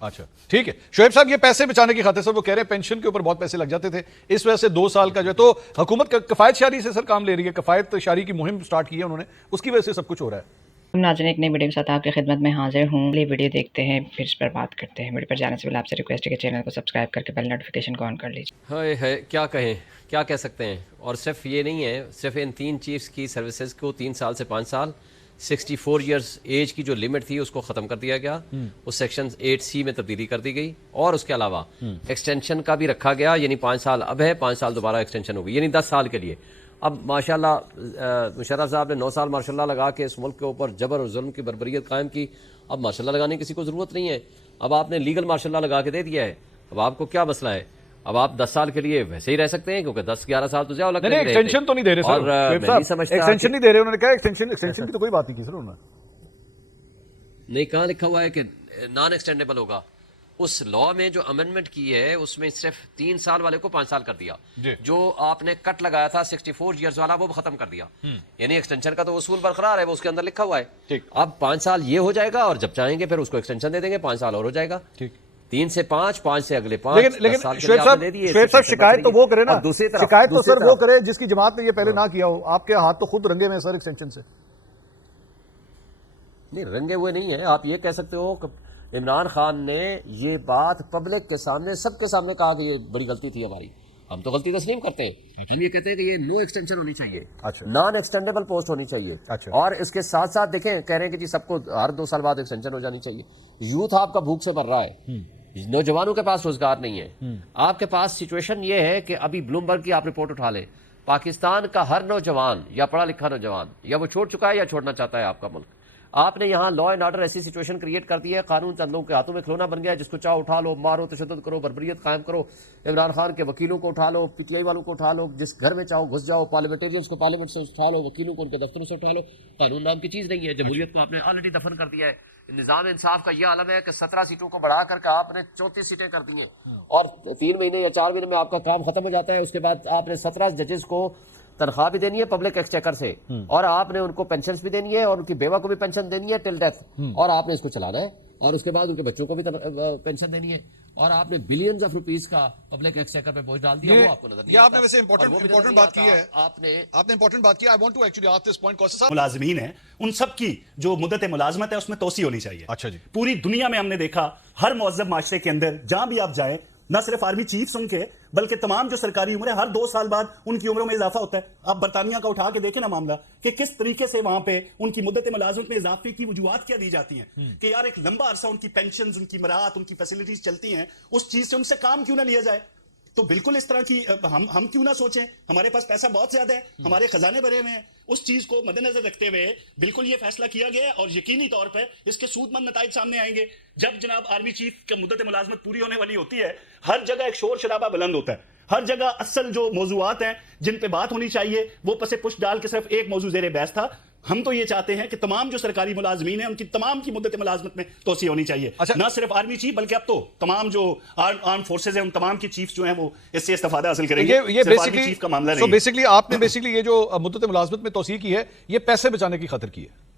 اچھا ٹھیک ہے شعیب صاحب، یہ پیسے بچانے کی خاطر سر وہ کہہ رہے ہیں پینشن کے اوپر بہت پیسے لگ جاتے تھے، اس وجہ سے 2 سال کا جو ہے تو حکومت کفایت شاری سے سر کام لے رہی ہے، کفایت شاری کی مہم سٹارٹ کی ہے انہوں نے، اس کی وجہ سے سب کچھ ہو رہا ہے۔ ناظرین ایک نئی ویڈیو کے ساتھ آپ کی خدمت میں حاضر ہوں، یہ ویڈیو دیکھتے ہیں پھر اس پر بات کرتے ہیں۔ ویڈیو پر جانے سے پہلے آپ سے ریکویسٹ ہے کہ چینل کو سبسکرائب کر کے بیل نوٹیفیکیشن کو آن کر لیجیے۔ ہے کیا کہیں، کیا کہہ سکتے ہیں۔ اور صرف یہ نہیں ہے، صرف ان 3 چیفز کی سروسز کو 3 سال سے 5 سال 64 ایئرز ایج کی جو لمٹ تھی اس کو ختم کر دیا گیا، اس سیکشن 8C میں تبدیلی کر دی گئی، اور اس کے علاوہ ایکسٹینشن کا بھی رکھا گیا، یعنی 5 سال اب ہے، 5 سال دوبارہ ایکسٹینشن ہوگی، یعنی 10 سال کے لیے۔ اب ماشاءاللہ مشرف صاحب نے 9 سال ماشاءاللہ لگا کے اس ملک کے اوپر جبر اور ظلم کی بربریت قائم کی، اب ماشاءاللہ لگانے کی کسی کو ضرورت نہیں ہے، اب آپ نے لیگل ماشاءاللہ لگا کے دے دیا ہے، اب آپ کو کیا مسئلہ ہے؟ اب آپ 10 سال کے لیے ویسے ہی رہ سکتے ہیں، کیونکہ 10-11 سال تو زیادہ لگتے ہیں۔ نہیں ایکسٹینشن تو نہیں دے رہے سر، اور میں نہیں سمجھتا ایکسٹینشن نہیں دے رہے، انہوں نے کہا ایکسٹینشن کی تو کوئی بات نہیں کی سر انہوں نے۔ نہیں، کہاں لکھا ہوا ہے کہ نان ایکسٹینڈیبل ہوگا؟ اس لا میں جو امینڈمنٹ کی ہے اس میں صرف 3 سال والے کو 5 سال کر دیا، جو آپ نے کٹ لگایا تھا 64 ایئرز والا وہ ختم کر دیا، یعنی ایکسٹینشن کا تو اصول برقرار ہے، وہ اس کے اندر لکھا ہوا ہے۔ اب 5 سال یہ ہو جائے گا، اور جب چاہیں گے پھر اس کو ایکسٹینشن دے دیں گے، 5 سال اور ہو جائے گا، 3 سے 5، 5 سے اگلے 5۔ لیکن شعیب صاحب شکایت تو وہ کرے نا، شکایت تو سر وہ کرے جس کی جماعت نے یہ پہلے نہ کیا ہو، آپ کے ہاتھ تو خود رنگے میں سر ایکسٹینشن سے۔ نہیں رنگے ہوئے نہیں ہیں، آپ یہ کہہ سکتے ہو کہ عمران خان نے یہ بات پبلک کے سامنے سب کے سامنے کہا کہ یہ بڑی غلطی تھی ہماری، ہم تو غلطی تسلیم کرتے ہیں، ہم یہ کہتے ہیں کہ یہ نو ایکسٹینشن ہونی چاہیے، نان ایکسٹینڈیبل پوسٹ ہونی چاہیے، اور اس کے ساتھ ساتھ دیکھیں کہہ رہے ہیں کہ جی سب کو ہر 2 سال بعد ایکسٹینشن ہو جانی چاہیے۔ یوتھ آپ کا بھوک سے مر رہا ہے، نوجوانوں کے پاس روزگار نہیں ہے، آپ کے پاس سچویشن یہ ہے کہ ابھی بلومبرگ کی آپ رپورٹ اٹھا لیں، پاکستان کا ہر نوجوان یا پڑھا لکھا نوجوان یا وہ چھوڑ چکا ہے یا چھوڑنا چاہتا ہے آپ کا ملک۔ آپ نے یہاں لا اینڈ آرڈر ایسی سچویشن کریٹ کر دی ہے، قانون چند لوگوں کے ہاتھوں میں کھلونا بن گیا ہے، جس کو چاہو اٹھا لو، مارو، تشدد کرو، بربریت قائم کرو، عمران خان کے وکیلوں کو اٹھا لو، پی ٹی آئی والوں کو اٹھا لو، جس گھر میں چاہو گھس جاؤ، پارلیمنٹیرینز کو پارلیمنٹ سے اٹھا لو، وکیلوں کو ان کے دفتروں سے اٹھا لو، قانون نام کی چیز نہیں ہے، جمہوریت کو آپ نے آلریڈی دفن کر دیا ہے۔ نظام انصاف کا یہ عالم ہے کہ 17 سیٹوں کو بڑھا کر کے آپ نے 34 سیٹیں کر دی ہیں، اور 3 مہینے یا 4 مہینے میں آپ کا کام ختم ہو جاتا ہے، اس کے بعد آپ نے 17 ججز کو تنخواہ بھی دینی ہے پبلک ایکسچیکر سے، اور آپ نے ان کو پینشنز بھی دینی ہے، اور ان کی بیوہ کو بھی پینشن دینی ہے ٹل ڈیتھ، اور آپ نے اس کو چلانا ہے، اور اس کے بعد ان کے بچوں کو بھی پینشن دینی ہے، اور آپ نے بلینز آف روپیز کا پبلک ایکسچیکر پہ بوجھ ڈال دیا، وہ آپ کو نظر نہیں آتا۔ یہ آپ نے ویسے امپورٹنٹ بات کی ہے، آپ نے امپورٹنٹ بات کی ہے۔ I want to actually ask this point کوثر صاحب، ملازمین ہیں ان سب کی جو مدت ملازمت ہے اس میں توسیع ہونی چاہیے۔ اچھا جی، پوری دنیا میں ہم نے دیکھا ہر مہذب معاشرے کے اندر جہاں بھی آپ جائیں، نہ صرف آرمی چیفز ان کے بلکہ تمام جو سرکاری عمریں ہر 2 سال بعد ان کی عمروں میں اضافہ ہوتا ہے۔ آپ برطانیہ کا اٹھا کے دیکھیں نا معاملہ کہ کس طریقے سے وہاں پہ ان کی مدت ملازمت میں اضافے کی وجوہات کیا دی جاتی ہیں کہ یار ایک لمبا عرصہ ان کی پینشنز، ان کی مراحت، ان کی فیسلٹیز چلتی ہیں، اس چیز سے ان سے کام کیوں نہ لیا جائے؟ تو بالکل اس طرح کی ہم کیوں نہ سوچیں، ہمارے پاس پیسہ بہت زیادہ ہے، ہمارے خزانے بھرے ہوئے ہیں، اس چیز کو مد نظر رکھتے ہوئے بالکل یہ فیصلہ کیا گیا ہے، اور یقینی طور پہ اس کے سود مند نتائج سامنے آئیں گے۔ جب جناب آرمی چیف کا مدت ملازمت پوری ہونے والی ہوتی ہے، ہر جگہ ایک شور شرابہ بلند ہوتا ہے، ہر جگہ اصل جو موضوعات ہیں جن پہ بات ہونی چاہیے وہ پس پش ڈال کے صرف ایک موضوع زیر بحث تھا۔ ہم تو یہ چاہتے ہیں کہ تمام جو سرکاری ملازمین ہیں ان کی تمام کی مدت ملازمت میں توسیع ہونی چاہیے، نہ صرف آرمی چیف بلکہ اب تو تمام جو آرم فورسز ہیں ان تمام کی چیفز جو ہیں وہ اس سے استفادہ حاصل کریں گے۔ یہ صرف آرمی چیف کا معاملہ نہیں ہے۔ بیسیکلی آپ نے بیسیکلی یہ جو مدت ملازمت میں توسیع کی ہے یہ پیسے بچانے کی خاطر کی ہے۔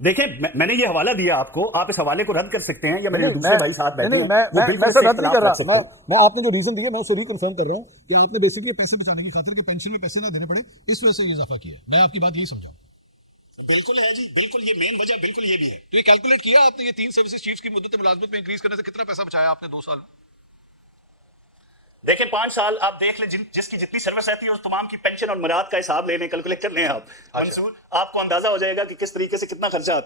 دیکھیں میں نے یہ حوالہ دیا آپ کو، آپ اس حوالے کو رد کر سکتے ہیں یا میرے دوسرے بھائی ساتھ بیٹھے ہیں، میں سر رد نہیں کر رہا، میں آپ نے جو ریزن دیا میں اسے ریکنفرم کر رہا ہوں کہ آپ نے بیسیکلی پیسے بچانے کی خاطر کہ پینشن میں پیسے نہ دینے پڑے اس وجہ سے یہ اضافہ کیا ہے۔ میں آپ کی بات یہی سمجھا ہوں۔ بالکل ہے جی، بالکل یہ مین وجہ بالکل یہ بھی ہے۔ تو یہ کیلکولیٹ کیا آپ نے، یہ 3 سروسز چیفز کی مدت ملازمت میں انکریز کرنے سے کتنا پیسہ بچایا آپ نے 2 سال میں؟ دیکھیں 5 سال آپ دیکھ لیں جس کی جتنی سروس رہتی ہے اس تمام کی پینشن اور مراحت کا حساب لے لیں، کیلکولیٹ کر لیں آپ منصور، آپ کو اندازہ ہو جائے گا کہ کس طریقے سے کتنا خرچہ آتا ہے۔